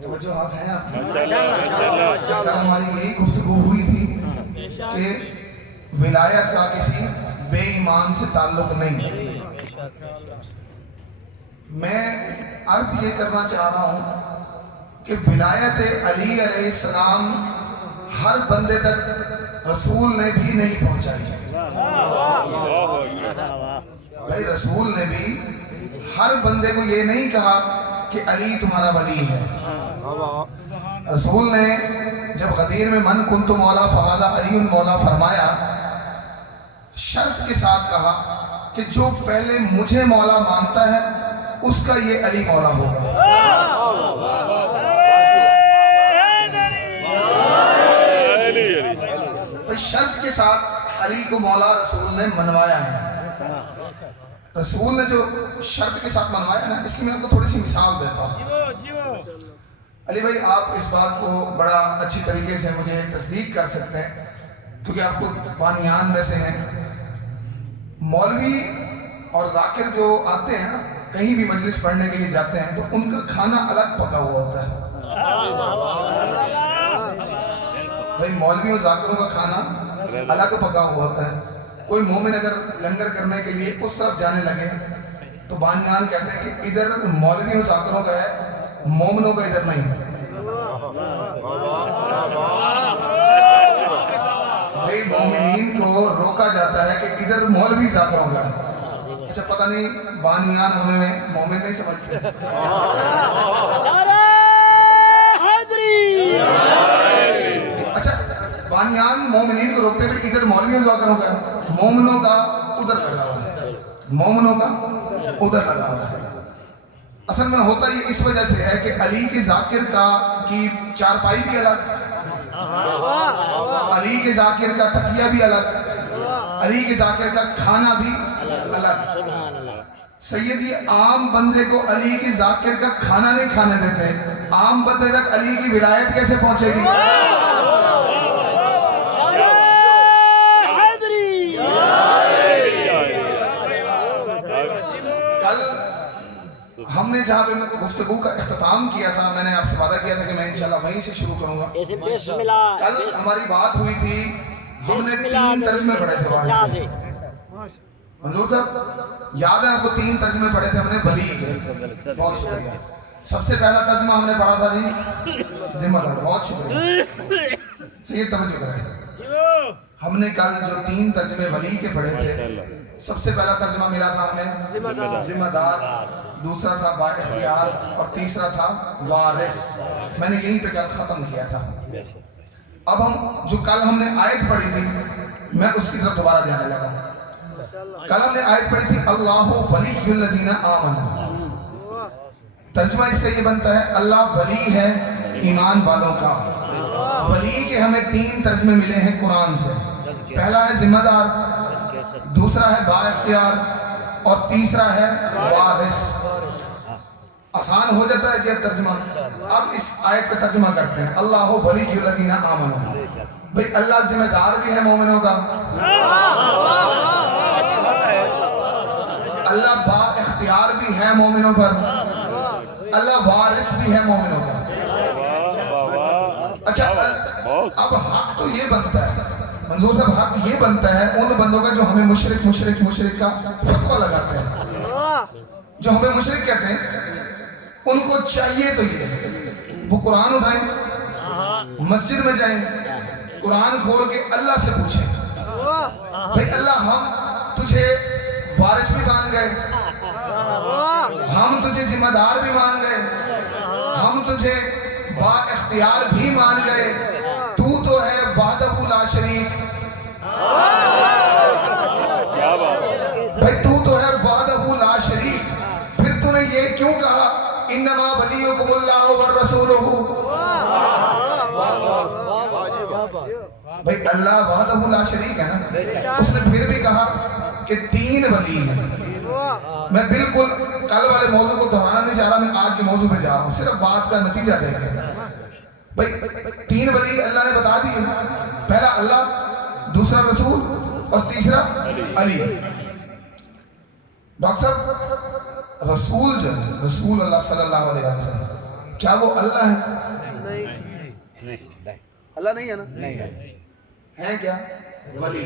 توجہ آپ ہیں آپ کی؟ کل ہماری یہی گفتگو ہوئی تھی کہ ولایت کا کسی بے ایمان سے تعلق نہیں۔ میں عرض یہ کرنا چاہ رہا ہوں کہ ولایت علی علیہ السلام ہر بندے تک رسول نے بھی نہیں پہنچائی۔ بھائی رسول نے بھی ہر بندے کو یہ نہیں کہا کہ علی تمہارا ولی ہے۔ رسول نے جب غدیر میں من کنت مولا فہذا علی مولا فرمایا، شرط کے ساتھ کہا کہ جو پہلے مجھے مولا مانتا ہے اس کا یہ علی مولا ہوگا۔ شرط کے ساتھ علی کو مولا رسول نے منوایا ہے۔ رسول نے جو شرط کے ساتھ منوایا نا، اس کی میں آپ کو تھوڑی سی مثال دیتا ہوں۔ علی بھائی آپ اس بات کو بڑا اچھی طریقے سے مجھے تصدیق کر سکتے ہیں کیونکہ آپ خود بانیان میں سے ہیں۔ مولوی اور ذاکر جو آتے ہیں نا، کہیں بھی مجلس پڑھنے کے لیے جاتے ہیں تو ان کا کھانا الگ پکا ہوا ہوتا ہے۔ بھائی مولوی اور ذاکروں کا کھانا الگ پکا ہوا ہوتا ہے۔ کوئی مومن اگر لنگر کرنے کے لیے اس طرف جانے لگے تو بانیان کہتے ہیں کہ ادھر مولوی اور ذاکروں کا ہے، مومنوں کا ادھر نہیں۔ بھائی مومنین کو روکا جاتا ہے کہ ادھر مولوی ذاکروں کا ہے۔ اچھا پتہ نہیں بانیان ہمیں مومن نہیں سمجھتے۔ اچھا بانیان مومنین کو روکتے ہوئے ادھر مولوی ذاکروں کا ہے، مومنوں کا ادھر لگا ہوا ہے، مومنوں کا ادھر لگا ہوا ہے۔ اصل میں ہوتا یہ اس وجہ سے ہے کہ علی کے ذاکر کی چارپائی بھی الگ، علی کے ذاکر کا تکیہ بھی الگ، علی کے ذاکر کا کھانا بھی الگ۔ سیدی عام بندے کو علی کے ذاکر کا کھانا نہیں کھانے دیتے، عام بندے تک علی کی ولایت کیسے پہنچے گی؟ ہم نے جہاں پہ گفتگو کا اختتام کیا تھا، میں نے آپ سے وعدہ کیا تھا کہ میں انشاءاللہ وہیں سے شروع کروں گا۔ کل ہماری بات ہوئی تھی، ہم نے 3 ترجمے پڑھے تھے وہاں سے۔ منظور صاحب یاد ہے آپ کو 3 ترجمے پڑھے تھے ہم نے ولی کے؟ بہت شکریہ۔ سب سے پہلا ترجمہ ہم نے پڑھا تھا جی ذمہ دار، بہت شکریہ سید توجہ کریں۔ ہم نے کل جو 3 ترجمے ولی کے پڑھے تھے، سب سے پہلا ترجمہ ملا تھا ہمیں ذمہ دار، دوسرا تھا با اختیار اور تیسرا تھا وارث۔ میں نے یہیں پہ کل ختم کیا تھا۔ اب ہم جو کل ہم نے آیت پڑھی تھی میں اس کی طرف دوبارہ جانے لگا۔ کل ہم نے آیت پڑھی تھی اللہ ولی الذین آمنوا، ترجمہ اس کا یہ بنتا ہے اللہ ولی ہے ایمان والوں کا۔ ولی کے ہمیں 3 ترجمے ملے ہیں قرآن سے۔ پہلا ہے ذمہ دار، دوسرا ہے با اختیار اور تیسرا ہے وارث۔ آسان ہو جاتا ہے جب ترجمہ۔ اب اس آیت کا ترجمہ کرتے ہیں اللہ ولی الذین آمنوا۔ بھئی اللہ ذمہ دار بھی ہے مومنوں کا، اللہ با اختیار بھی ہے مومنوں پر، اللہ وارث بھی ہے مومنوں کا۔ اچھا اب حق تو یہ بنتا ہے منظور صاحب، حق یہ بنتا ہے ان بندوں کا جو ہمیں مشرک کا فتوہ لگاتے ہیں، جو ہمیں مشرک کہتے ہیں، ان کو چاہیے تو یہ وہ قرآن اٹھائیں، مسجد میں جائیں، قرآن کھول کے اللہ سے پوچھیں بھئی اللہ ہم تجھے وارث بھی مان گئے، ہم تجھے ذمہ دار بھی مان گئے، ہم تجھے با اختیار بھی مان گئے، تو ہے وحدہ لا شریک، بھئی تو ہے وحدہ لا شریک، پھر تو نے یہ کیوں کہا انما ولیکم اللہ والرسولہ؟ بھئی اللہ وحدہ لا شریک ہے نا، اس نے پھر بھی کہا کہ 3 ولی ہیں۔ میں بالکل کل والے موضوع کو دہرانا نہیں چاہ رہا، میں آج کے موضوع پہ جا رہا ہوں، صرف بات کا نتیجہ دیکھیں۔ بھئی 3 ولی اللہ نے بتا دی، پہلا اللہ، دوسرا رسول اور تیسرا علی۔ ڈاکٹر صاحب رسول جو ہے رسول اللہ صلی اللہ علیہ وسلم کیا وہ اللہ ہے؟ نہیں اللہ نہیں ہے نا؟ نہیں ہے کیا؟ ولی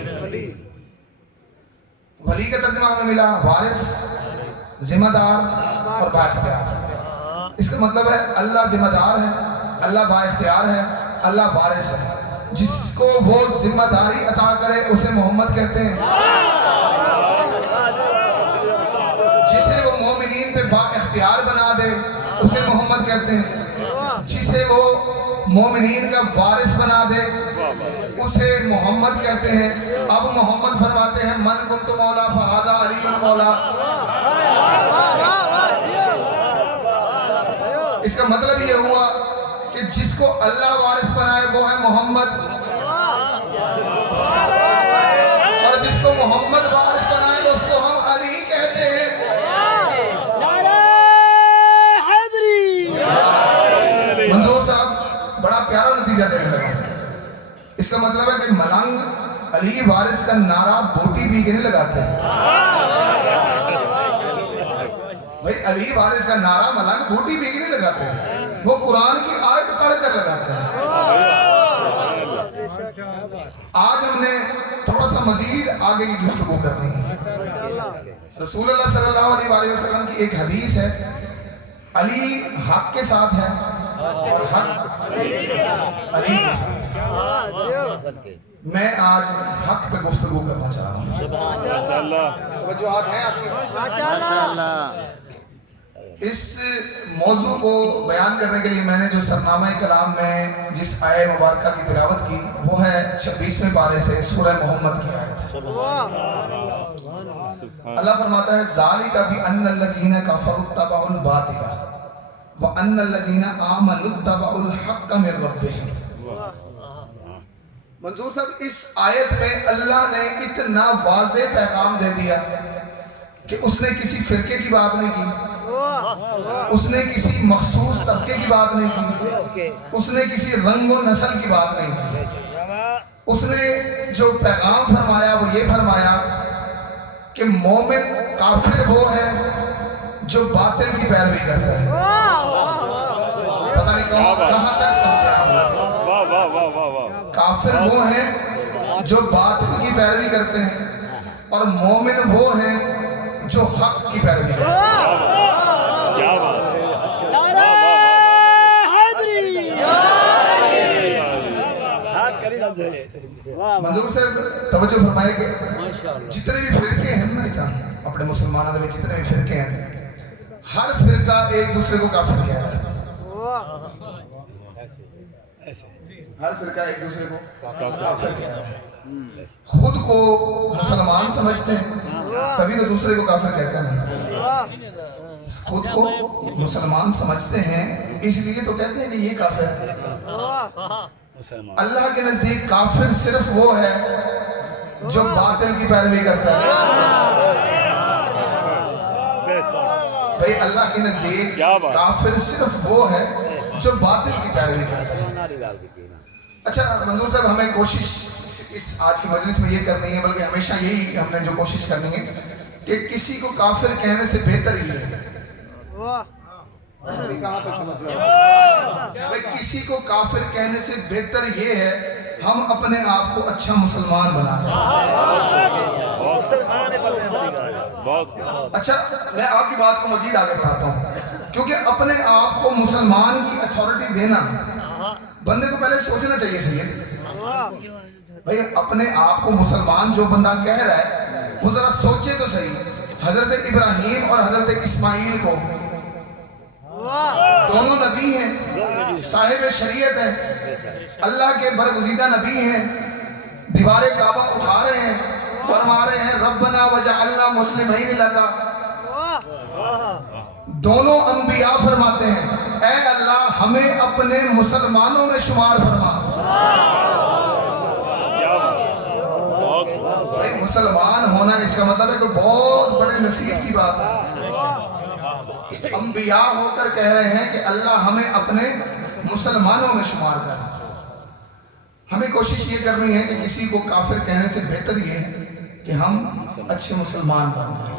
ولی کا ترجمہ ہمیں ملا وارث، ذمہ دار اور بااختیار۔ اس کا مطلب ہے اللہ ذمہ دار ہے، اللہ بااختیار ہے، اللہ وارث ہے۔ جس کو وہ ذمہ داری عطا کرے اسے محمد کہتے ہیں، جسے وہ مومنین پہ با اختیار بنا دے اسے محمد کہتے ہیں، جسے وہ مومنین کا وارث بنا دے اسے محمد کہتے ہیں۔ اب محمد فرماتے ہیں من کنت مولا فہذا علی مولا۔ اس کا مطلب یہ ہوا کہ جس کو اللہ وارث بنائے وہ ہے محمد، اور جس کو محمد وارث بنائے اس کو ہم علی کہتے ہیں۔ منظور صاحب بڑا پیارا نتیجہ دے رہے ہیں۔ اس کا مطلب ہے کہ ملنگ علی وارث کا نعرہ بوٹی پی کے نہیں لگاتے ہیں بھائی، علی وارث کا نعرہ ملنگ بوٹی پی کے نہیں لگاتے ہیں، وہ قرآن کی آیت پڑھ کر لگاتے ہیں۔ آج ہم نے تھوڑا سا مزید آگے کی گفتگو کرنی ہے۔ رسول اللہ صلی اللہ علیہ وسلم کی ایک حدیث ہے، علی حق کے ساتھ ہے اور حق علی کے ساتھ ہے۔ میں آج حق پہ گفتگو کرنا چاہ رہا ہوں۔ توجہات ہیں آپ کی؟ اس موضوع کو بیان کرنے کے لیے میں نے جو سرنامہ کلام میں جس آیہ مبارکہ کی تلاوت کی وہ ہے 26ویں پارے سے سورہ محمد کی آیت۔ اللہ فرماتا ہے ذالک بأن الذین کفروا اتبعوا الباطل وأن الذین آمنوا اتبعوا الحق من ربهم۔ منظور صاحب اس آیت میں اللہ نے اتنا واضح پیغام دے دیا کہ اس نے کسی فرقے کی بات نہیں کی، اس نے کسی مخصوص طبقے کی بات نہیں کی، اس نے کسی رنگ و نسل کی بات نہیں کی۔ اس نے جو پیغام فرمایا وہ یہ فرمایا کہ مومن کافر وہ ہے جو باطل کی پیروی کرتا ہے۔ پتہ نہیں کہاں تک سمجھا۔ کافر وہ ہیں جو باطل کی پیروی کرتے ہیں اور مومن وہ ہیں جو حق کی پیروی کرتے ہیں۔ منظور صاحب توجہ فرمائے کہ جتنے بھی فرقے ہیں نا اپنے مسلمانوں میں جتنے بھی فرقے ہیں ہر فرقہ ایک دوسرے کو کافر کہہ رہا ہے۔ ہر فرقہ ایک دوسرے کو کافر کہہ رہا ہے۔ خود کو مسلمان سمجھتے ہیں تبھی تو دوسرے کو کافر کہتے ہیں۔ خود کو مسلمان سمجھتے ہیں اس لیے تو کہتے ہیں کہ یہ کافر ہے۔ اللہ کے نزدیک کافر صرف وہ ہے جو باطل کی پیروی کرتا ہے۔ بھئی اللہ کے نزدیک کافر صرف وہ ہے جو باطل کی پیروی کرتا ہے۔ اچھا منظور صاحب ہمیں کوشش اس آج کی مجلس میں یہ کرنی ہے، بلکہ ہمیشہ یہی ہم نے جو کوشش کرنی ہے کہ کسی کو کافر کہنے سے بہتر یہ ہے بھئی کسی کو کافر کہنے سے بہتر یہ ہے ہم اپنے آپ کو اچھا مسلمان بنا لیں۔ اچھا میں آپ کی بات کو مزید آگے بڑھاتا ہوں، کیونکہ اپنے آپ کو مسلمان کی اتھارٹی دینا بندے کو پہلے سوچنا چاہیے صحیح بھئی اپنے آپ کو مسلمان جو بندہ کہہ رہا ہے وہ ذرا سوچے تو صحیح۔ حضرت ابراہیم اور حضرت اسماعیل کو دونوں نبی ہیں، صاحب شریعت ہیں، اللہ کے برگزیدہ نبی ہیں، دیوار کعبہ اٹھا رہے ہیں، فرما رہے ہیں ربنا وجعلنا مسلمین لکا۔ دونوں انبیاء فرماتے ہیں اے اللہ ہمیں اپنے مسلمانوں میں شمار فرما۔ بھائی مسلمان ہونا اس کا مطلب ہے کہ بہت بڑے نصیب کی بات ہے۔ انبیاء ہو کر کہہ رہے ہیں کہ اللہ ہمیں اپنے مسلمانوں میں شمار کر۔ ہمیں کوشش یہ کرنی ہے کہ کسی کو کافر کہنے سے بہتر یہ ہے کہ ہم اچھے مسلمان بن جائیں۔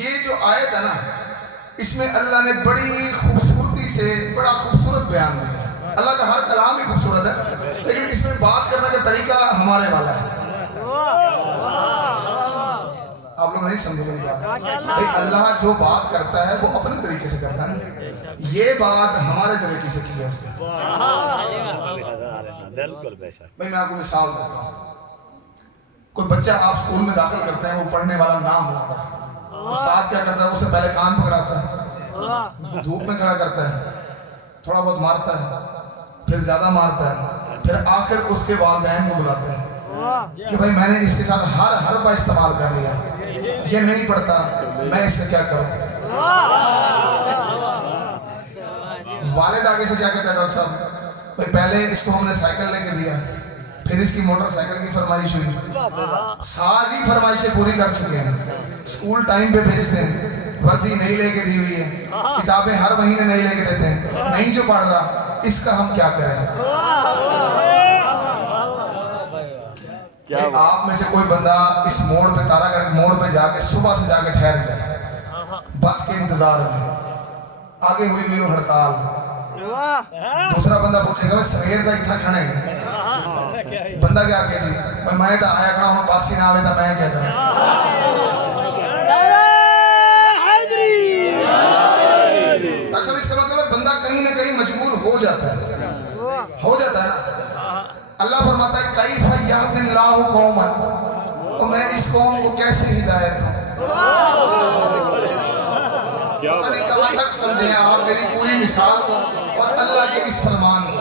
یہ جو آیت ہے نا اس میں اللہ نے بڑی خوبصورتی سے بڑا خوبصورت بیان دیا. اللہ کا ہر کلام ہی خوبصورت ہے لیکن اس میں بات کرنے کا طریقہ ہمارے والا ہے. آپ لوگ نہیں سمجھے میری بات. بھائی اللہ جو بات کرتا ہے وہ اپنے طریقے سے کرتا ہے. یہ بات ہمارے طریقے سے کی ہے اس نے. بھائی میں آپ کو مثال دیتا ہوں. کوئی بچہ آپ اسکول میں داخل کرتے ہیں, وہ پڑھنے والا نہ ہو, استاد کیا کرتا ہے اس سے پہلے کان پکڑاتا ہے, دھوپ میں کھڑا کرتا ہے, تھوڑا بہت مارتا ہے, پھر زیادہ مارتا ہے, پھر آخر اس کے والدین کو بلاتے ہیں کہ بھائی میں نے اس کے ساتھ ہر حرف استعمال کر لیا, یہ نہیں پڑھتا, میں اس سے کیا کروں. والد آگے سے کیا کہتا ہے, ڈاکٹر صاحب بھائی پہلے اس کو ہم نے سائیکل لے کے دیا, پھر اس کی موٹر سائیکل کی فرمائش ہوئی, ساری فرمائشیں پوری کر چکے ہیں, اسکول ٹائم پہ بھیجتے ہیں, وردی نہیں لے کے دی ہوئی ہے, کتابیں ہر مہینے نہیں لے کے دیتے ہیں, نہیں جو پڑھ رہا, اس کا ہم کیا کریں. آپ میں سے کوئی بندہ اس موڑ پہ, تارا گڑھ موڑ پہ جا کے صبح سے جا کے ٹھہر جائے بس کے انتظار میں, آگے ہوئی ہوئی ہڑتال, دوسرا بندہ پوچھے گا سویر کا اتنا کھڑے ہیں, بندہ کیا کہ جی میں تو آیا کھڑا ہوں, پاسی نہ آوے تو میں کیا کروں. اکثر اس کا مطلب ہے بندہ کہیں نہ کہیں مجبور ہو جاتا ہے, ہو جاتا ہے نا. اللہ فرماتا ہے کیف یہد اللہ قوما, تو میں اس قوم کو کیسے ہدایت دوں. پتہ نہیں کہاں تک سمجھیں آپ میری پوری مثال اور اللہ کے اس فرمان کو.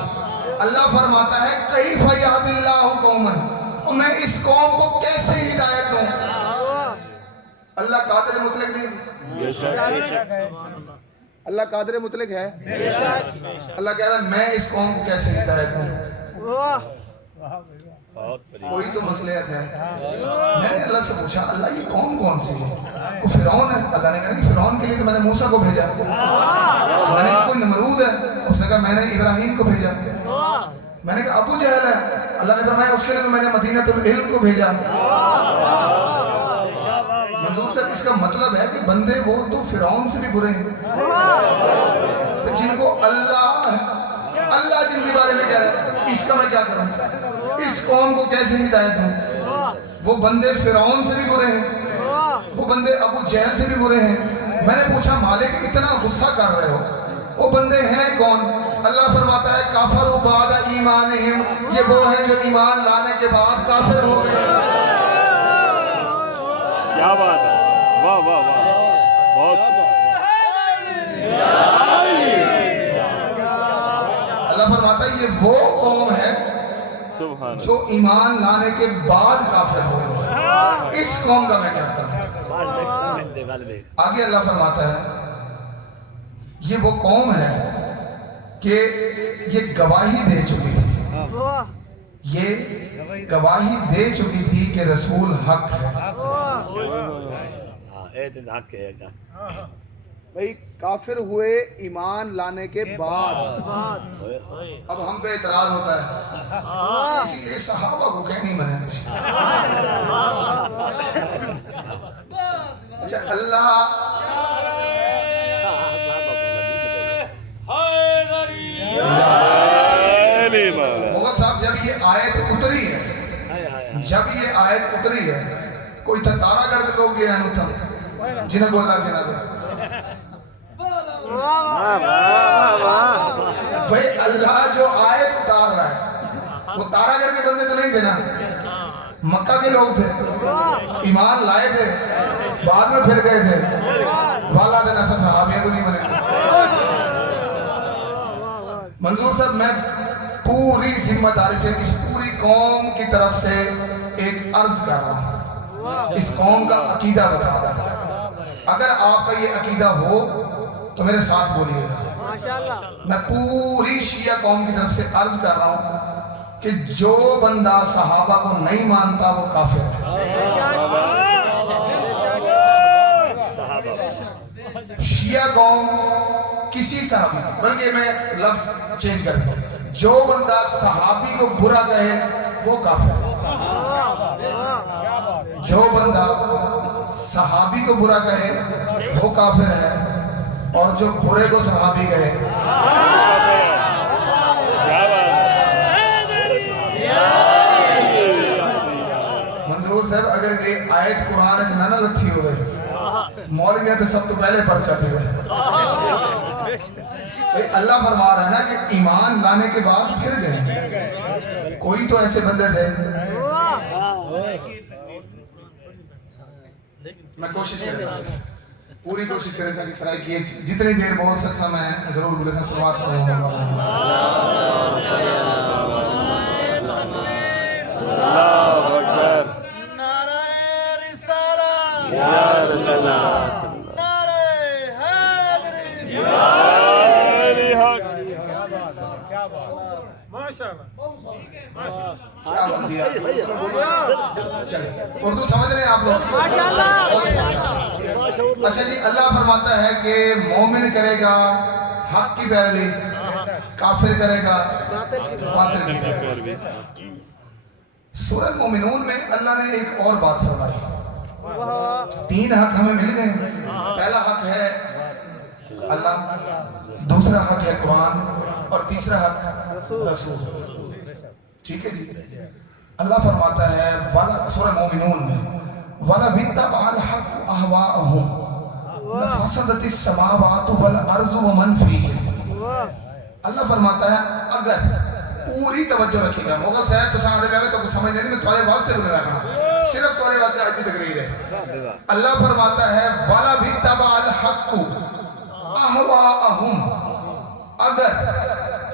اللہ فرماتا ہے کیف یہد اللہ قوما, تو میں اس قوم کو کیسے ہدایت دوں. اللہ قادر مطلق نہیں, اللہ قادر مطلق ہے. اللہ کہہ رہا ہے میں اس قوم کو کیسے ہدایت دوں. کوئی تو مسئلہ ہے. میں نے اللہ سے پوچھا اللہ یہ قوم کون سی ہے, وہ فرعون ہے. اللہ نے کہا کہ فرعون کے لیے تو میں نے موسیٰ کو بھیجا. میں نے کہا کوئی نمرود ہے, اس نے کہا میں نے ابراہیم کو بھیجا. میں نے کہا ابو جہل ہے, اللہ نے فرمایا اس کے لیے تو میں نے مدینہ العلم کو بھیجا. منظور صاحب اس کا مطلب ہے کہ بندے وہ تو فرعون سے بھی برے ہیں جن کو اللہ جن کے بارے میں کہہ رہا ہے. اس کا میں کیا کروں, اس قوم کو کیسے ہدایت دوں. وہ بندے فرعون سے بھی برے ہیں, وہ بندے ابو جہل سے بھی برے ہیں. میں نے پوچھا مالک اتنا غصہ کر رہے ہو, وہ بندے ہیں کون. اللہ فرماتا ہے کافروا بعد ایمانہم, یہ وہ ہیں جو ایمان لانے کے بعد کافر ہو گئے. کیا بات ہے, واہ واہ واہ, بہت. اللہ فرماتا ہے یہ وہ قوم ہے جو ایمان لانے کے بعد کافر ہو گئے. اس قوم کا میں کہتا ہوں. آگے اللہ فرماتا ہے یہ وہ قوم ہے کہ یہ گواہی دے چکی تھی, یہ گواہی دے چکی تھی کہ رسول حق ہے. بھئی کافر ہوئے ایمان لانے کے بعد. اب ہم پہ اعتراض ہوتا ہے اسی لیے صحابہ کو کہیں نہیں منے. اچھا اللہ مغل صاحب جب یہ آیت اتری ہے, کوئی تھا تارا گڑھ کے لوگ گئے ہیں تھا جنہیں بولا جناب بھئی اللہ جو آیت اتار رہا ہے وہ تارا گڑھ کے بندے تو نہیں تھے نا, مکہ کے لوگ تھے, ایمان لائے تھے, بعد میں پھر گئے تھے. والا دن ایسا صحابیوں کو نہیں ملے. منظور صاحب میں پوری ذمہ داری سے اس پوری قوم کی طرف سے ایک عرض کر رہا ہوں, اس قوم کا عقیدہ بتا رہا ہوں. اگر آپ کا یہ عقیدہ ہو تو میرے ساتھ بولیے گا. میں پوری شیعہ قوم کی طرف سے عرض کر رہا ہوں کہ جو بندہ صحابہ کو نہیں مانتا وہ کافر ہے. شیعہ قوم کسی صحابی, بلکہ میں لفظ چینج کر دوں, جو بندہ صحابی کو برا کہے وہ کافر ہے. جو بندہ صحابی کو برا کہے وہ کافر ہے، اور جو برے کو صحابی کہے منظور صاحب اگر ایک آیت قرآن چ نہ لتھی ہوئے مولویاں تو سب تو پہلے پرچہ پھر اللہ فرما رہا ہے نا کہ ایمان لانے کے بعد پھر گئے. کوئی تو ایسے بندے تھے. میں کوشش کر رہا ہوں، پوری کوشش کریں کہ سرائی کی جتنی دیر بول سکتا میں ضرور بولے سا سلوات پڑھوں گا. اللہ اکبر. نعرہ رسالہ، یا رسول اللہ. نعرہ حیدری، علی حق. کیا وضعیت چلیں اردو سمجھ رہے ہیں آپ لوگ؟ اچھا جی، اللہ فرماتا ہے کہ مومن کرے گا حق کی پیروی، کافر کرے گا باطل کی پیروی. سورۃ مومنون میں اللہ نے ایک اور بات فرمائی. 3 حق ہمیں مل گئے. پہلا حق ہے اللہ، دوسرا حق ہے قرآن، اور تیسرا حق رسول. ٹھیک ہے جی. اللہ فرماتا ہے سورہ مومنون میں وَلَوِ اتَّبَعَ الْحَقُّ أَهْوَاءَهُمْ لَفَسَدَتِ السَّمَاوَاتُ وَالْأَرْضُ وَمَنْ فِيهِنَّ. اللہ فرماتا ہے اگر پوری توجہ رکھے گا. مغل صاحب تو سامنے بیوے تو کچھ سمجھ نہیں، میں تمہارے واسطے بول رہا ہوں، صرف تمہارے واسطے آج کی تقریر ہے. اللہ فرماتا ہے وَلَوِ اتَّبَعَ الْحَقُّ أَهْوَاءَهُمْ، اگر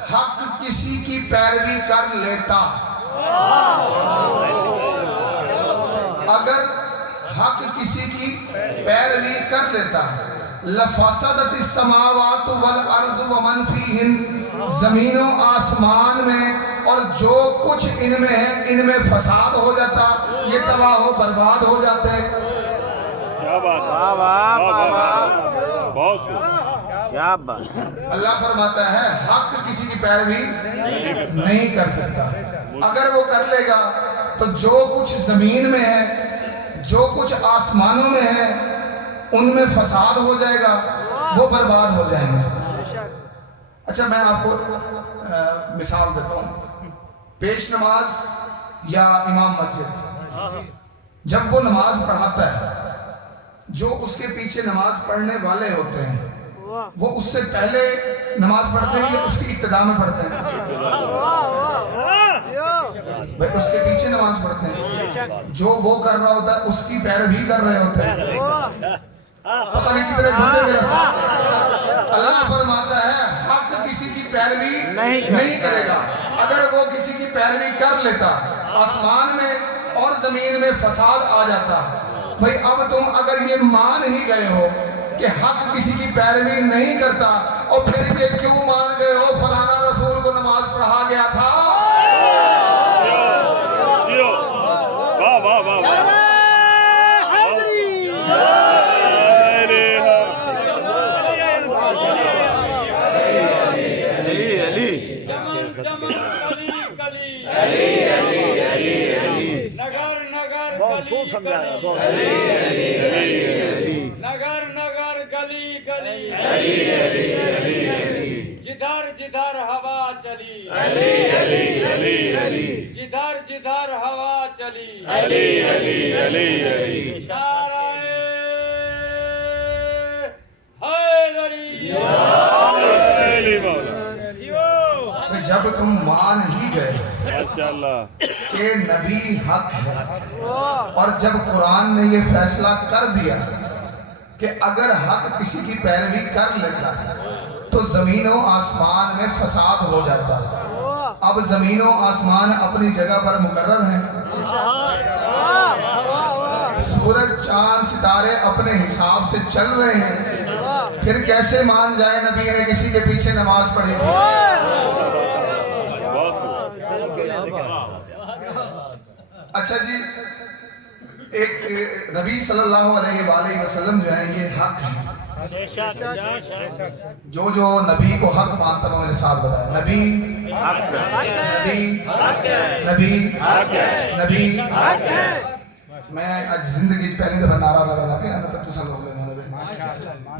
حق کسی کی پیروی کر لیتا، اگر حق کسی کی پیروی کر لیتا، لفسدت السماوات والارض ومن فیہن، زمین و آسمان میں اور جو کچھ ان میں ہے ان میں فساد ہو جاتا، یہ تباہ و برباد ہو جاتے. کیا بات ہے، بہت کیا بات. اللہ فرماتا ہے حق کسی کی پیروی نہیں کر سکتا. اگر وہ کر لے گا تو جو کچھ زمین میں ہے، جو کچھ آسمانوں میں ہے، ان میں فساد ہو جائے گا، وہ برباد ہو جائیں گے. اچھا میں آپ کو مثال دیتا ہوں. پیش نماز یا امام مسجد جب وہ نماز پڑھاتا ہے، جو اس کے پیچھے نماز پڑھنے والے ہوتے ہیں وہ اس سے پہلے نماز پڑھتے ہیں یا اس کی ابتدا میں پڑھتے ہیں؟ بھائی اس کے پیچھے نماز پڑھتے ہیں. جو وہ کر رہا ہوتا ہے اس کی پیروی کر رہے ہوتے ہیں. پتہ نہیں کتنے بندے میرے ساتھ. اللہ فرماتا ہے حق کسی کی پیروی نہیں کرے گا. اگر وہ کسی کی پیروی کر لیتا، آسمان میں اور زمین میں فساد آ جاتا. بھائی اب تم اگر یہ مان ہی گئے ہو کہ حق کسی کی پیروی نہیں کرتا، اور پھر یہ کیوں مان گئے ہو فلانا رسول کو نماز پڑھا گیا تھا؟ واہ واہ واہ واہ. نگر نگر گلی گلی، جدھر جدھر ہوا چلی، جدھر جدھر ہوا چلی، نعرہ حیدری. جب تم مان ہی گئے ماشاءاللہ کہ نبی حق ہے، اور جب قرآن نے یہ فیصلہ کر دیا کہ اگر حق کسی کی پیروی کر لیتا تو زمین و آسمان میں فساد ہو جاتا. اب زمین و آسمان اپنی جگہ پر مقرر ہیں، سورج چاند ستارے اپنے حساب سے چل رہے ہیں. پھر کیسے مان جائے نبی نے کسی کے پیچھے نماز پڑھی تھی؟ اچھا جی، ایک نبی صلی اللہ علیہ وآلہ وسلم جو ہیں یہ حق ہیں. جو جو نبی کو حق مانتا وہ میرے ساتھ بتائے. نبی نبی نبی نبی. میں آج زندگی پہلی دفعہ نعرہ لگا تھا کہ انا تتصل ہو گئے.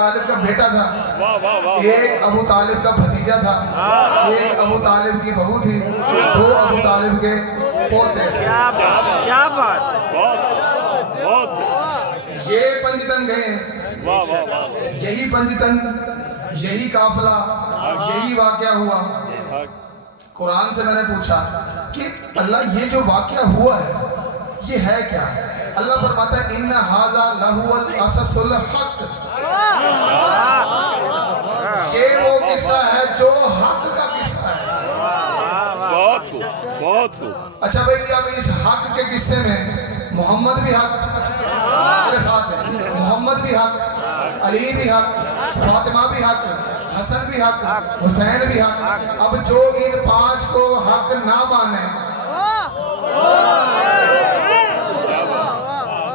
طالب کا بیٹا تھا، واہ واہ واہ ایک ابو طالب کا بھتیجا تھا، ایک ابو طالب کی بہو تھی، دو ابو طالب کے پوتے تھے۔ کیا بات، بہت بہت یہ پنجتن گئے ہیں، واہ واہ واہ یہی پنجتن، یہی قافلہ، یہی واقعہ ہوا۔ قرآن سے میں نے پوچھا کہ اللہ یہ جو واقعہ ہوا ہے یہ ہے کیا؟ اللہ فرماتا ہے ان ھذا لہو القصص الحق، یہ وہ قصہ ہے جو حق کا قصہ ہے۔ بہت خوب بہت خوب۔ اچھا بھائی، اب اس حق کے قصے میں محمد بھی حق، میرے ساتھ ہے، محمد بھی حق، علی بھی حق، فاطمہ بھی حق، حسن بھی حق، حسین بھی حق۔ اب جو ان پانچ کو حق نہ مانے،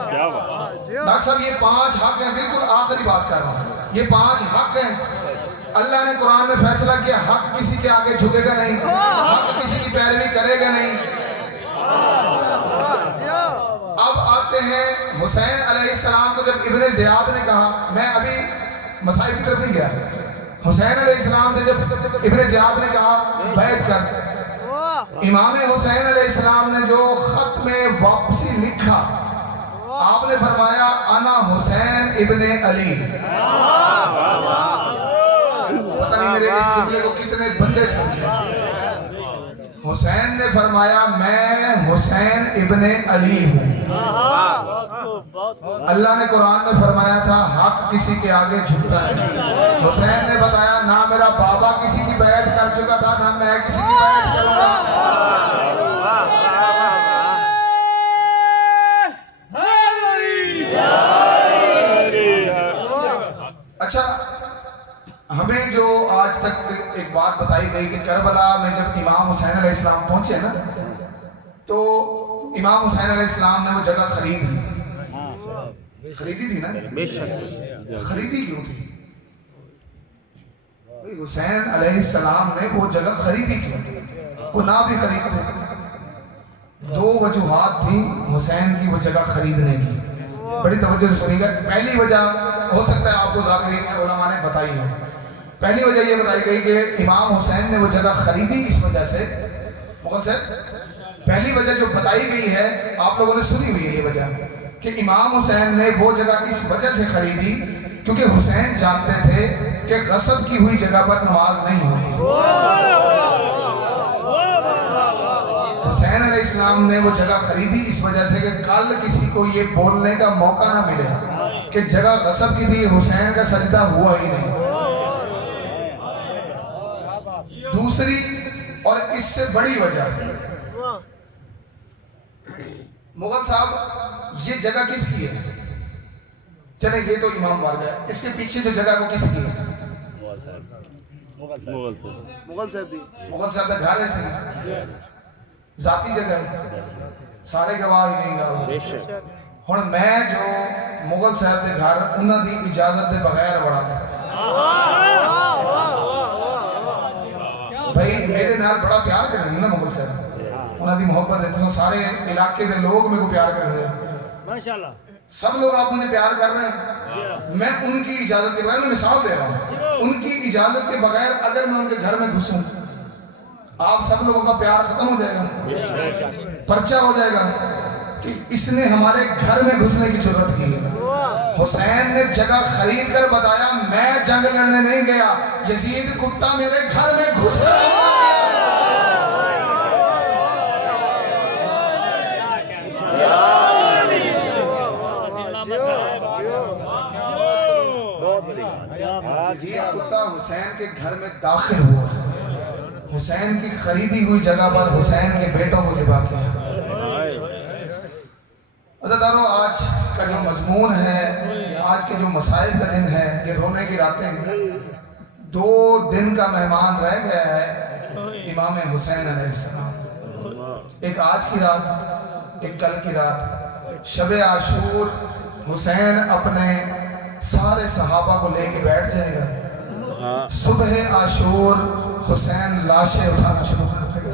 کیا بات، ڈاکٹر صاحب یہ پانچ حق ہیں، بالکل آخری بات کر رہا ہوں، یہ پانچ حق ہیں۔ اللہ نے قرآن میں فیصلہ کیا حق کسی کے آگے جھکے گا نہیں، حق کسی کی پیروی کرے گا نہیں۔ اب آتے ہیں حسین علیہ السلام کو جب ابن زیاد نے کہا، میں ابھی مسائل کی طرف نہیں گیا، حسین علیہ السلام سے جب ابن زیاد نے کہا بیعت کر، امام حسین علیہ السلام نے جو خط میں واپسی لکھا، آپ نے فرمایا انا حسین ابن علی۔ پتہ نہیں میرے اس جملے کو کتنے بندے سمجھے۔ حسین نے فرمایا میں حسین ابن علی ہوں۔ اللہ نے قرآن میں فرمایا تھا حق کسی کے آگے جھکتا ہے۔ حسین نے بتایا نہ میرا بابا کسی کی بیعت کر چکا تھا، نہ میں کسی کی بیعت کروں گا۔ اچھا، ہمیں جو آج تک ایک بات بتائی گئی کہ کربلا میں جب امام حسین علیہ السلام پہنچے نا، تو امام حسین علیہ السلام نے وہ جگہ خریدی تھی نا، خریدی کیوں تھی؟ حسین علیہ السلام نے وہ جگہ خریدی کیوں؟ وہ نہ بھی خریدتے، دو وجوہات تھیں حسین کی وہ جگہ خریدنے کی، بڑی توجہ سے سنیے گا۔ پہلی وجہ ہو سکتا ہے آپ کو ذاکرین کے علماء نے بتائی ہو، پہلی وجہ یہ بتائی گئی کہ امام حسین نے وہ جگہ خریدی اس وجہ سے، مغل صاحب پہلی وجہ جو بتائی گئی ہے آپ لوگوں نے سنی ہوئی ہے یہ وجہ، کہ امام حسین نے وہ جگہ اس وجہ سے خریدی کیونکہ حسین جانتے تھے کہ غصب کی ہوئی جگہ پر نماز نہیں ہوتی۔ حسین علیہ السلام نے وہ جگہ خریدی اس وجہ سے کہ کل کسی کو یہ بولنے کا موقع نہ ملے کہ جگہ غصب کی تھی، حسین کا سجدہ ہوا ہی نہیں۔ دوسری اور اس سے بڑی وجہ، مغل صاحب یہ جگہ کس کی ہے؟ چلیں یہ تو امام مار گیا، اس کے پیچھے جو جگہ وہ کس کی ہے؟ مغل صاحب کا گھر ہے، ذاتی جگہ ہے، سارے گواہ ہی نہیں گا۔ ہن میں جو مغل صاحب کے گھر انہاں دی اجازت دے بغیر بڑا بھائی میرے نال بڑا پیار کریں گے نا مغل صاحب، انہاں دی محبت ہے، تو سارے علاقے دے لوگ میرے کو پیار کر رہے ہیں، ماشاءاللہ سب لوگ آپ مجھے پیار کر رہے ہیں، میں ان کی اجازت کے بغیر، میں مثال دے رہا ہوں، ان کی اجازت کے بغیر اگر میں ان کے گھر میں گھسوں آپ سب لوگوں کا پیار ختم ہو جائے گا، پرچہ ہو جائے گا کہ اس نے ہمارے گھر میں گھسنے کی ضرورت کی ہے۔ حسین نے جگہ خرید کر بتایا میں جنگ لڑنے نہیں گیا، یزید کتا میرے گھر میں گھس رہا یہ کتا حسین کے گھر میں داخل ہوا، حسین کی خریدی ہوئی جگہ پر حسین کے بیٹوں کو ذبح کیا۔ عزیزانو، آج کا جو مضمون ہے، آج کے جو مسائل کا دن ہے، یہ رونے کی راتیں ہیں، 2 دن کا مہمان رہ گیا ہے امام حسین علیہ السلام، ایک آج کی رات، ایک کل کی رات، شب عاشور حسین اپنے سارے صحابہ کو لے کے بیٹھ جائے گا، صبح عاشور حسین لاشیں اٹھانا شروع کر دے گا۔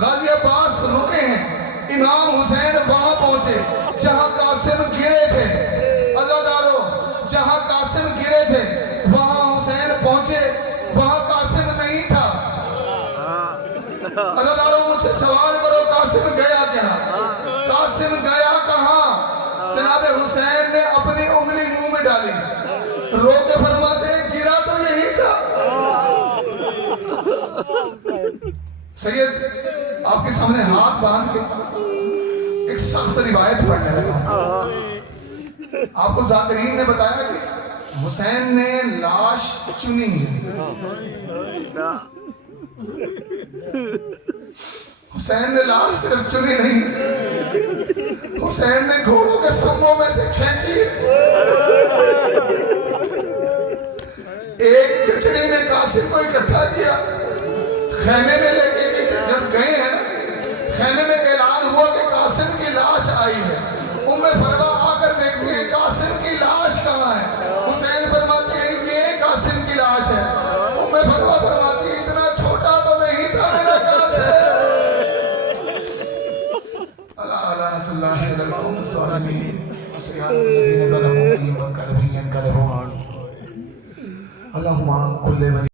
غازی عباس رکے ہیں، امام حسین وہاں پہنچے جہاں قاسم گرے تھے، عزادارو جہاں قاسم گرے تھے وہاں حسین پہنچے، وہاں قاسم نہیں تھا۔ عزادارو مجھ سے سوال کرو قاسم گیا کیا؟ قاسم گیا کہاں؟ جناب حسین نے اپنی انگلی منہ میں ڈالی، رو کے فرماتے ہیں گرا تو یہی تھا۔ سید آپ کے سامنے ہاتھ باندھ کے ایک سخت روایت پڑھنے لگا۔ آپ کو ذاکرین نے بتایا کہ حسین نے لاش چنی ہے، حسین نے لاش صرف چنی نہیں، حسین نے گھوڑوں کے سموں میں سے کھینچی، ایک گٹھڑی میں قاسم کو اکٹھا کیا، خیمے میں لے کے جب گئے ہیں خیمے میں اعلان ہوا کہ قاسم کی لاش آئی ہے۔ ام فروا آ کر دیکھتی ہے قاسم کی لاش کہاں ہے؟ حسین فرماتے ہیں یہ قاسم کی لاش ہے۔ ام فروا فرماتی ہے اتنا چھوٹا تو نہیں تھا میرا قاسم۔ لعنت اللہ علی القوم الظالمین وسيعلم الذين ظلموا أي منقلب ينقلبون اللهم كل